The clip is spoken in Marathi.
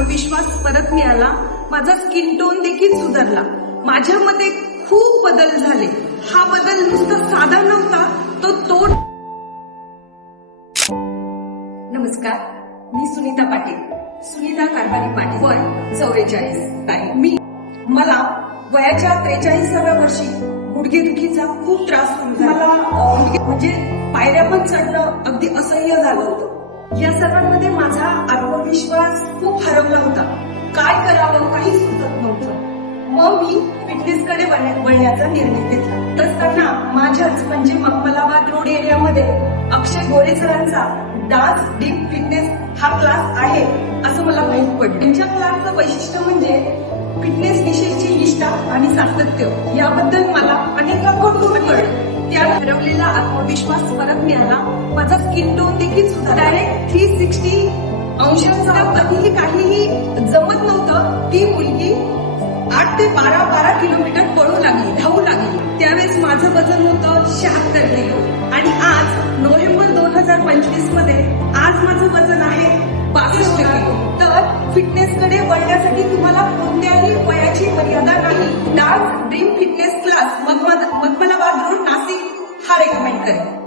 आत्मविश्वास परत मिळाला, माझा स्किन टोन देखील सुधारला, माझ्यामध्ये खूप बदल झाले. हा बदल नुसता साधा नव्हता, तो नमस्कार, मी सुनीता पाटील, सुनीता कारभारी पाटील, वय 44. मला वयाच्या 43व्या वर्षी गुडघेदुखीचा खूप त्रास होत होता. मला म्हणजे पायऱ्या पण चढणं अगदी असह्य झालं होतं. या सर्वांमध्ये माझा आत्मविश्वास खूप हरवला होता. काय करावं काही सुचत नव्हतं. मग मी फिटनेसकडे वळण्याचा निर्णय घेतला. असताना माझ्याच म्हणजे मखमलाबाद रोड एरियामध्ये अक्षय गोरे सरांचा डान्स डीप फिटनेस हा क्लास आहे असं मला माहित पडलं. त्यांच्या क्लासचं वैशिष्ट्य म्हणजे फिटनेस विषयीची निष्ठा आणि सातत्य. याबद्दल मला अनेकांकडून कळलं. त्या हरवलेला आत्मविश्वास परत मिळाला, माझा स्किन टोन देखील सुधारला. डायरेक्ट 360 अंशांचा काहीही जमत नव्हतं. ती मुलगी 8 ते 12 किलोमीटर पळू लागली, धावू लागली. त्यावेळेस माझं वजन होतं 76 किलो आणि आज नोव्हेंबर 2025 मध्ये आज माझं वजन आहे 62 किलो. तर फिटनेसकडे वळण्यासाठी तुम्हाला कोणत्याही वयाची मर्यादा नाही. Dance dream fitness class Makhmalabad road Nashik हा रेकमेंड करेन.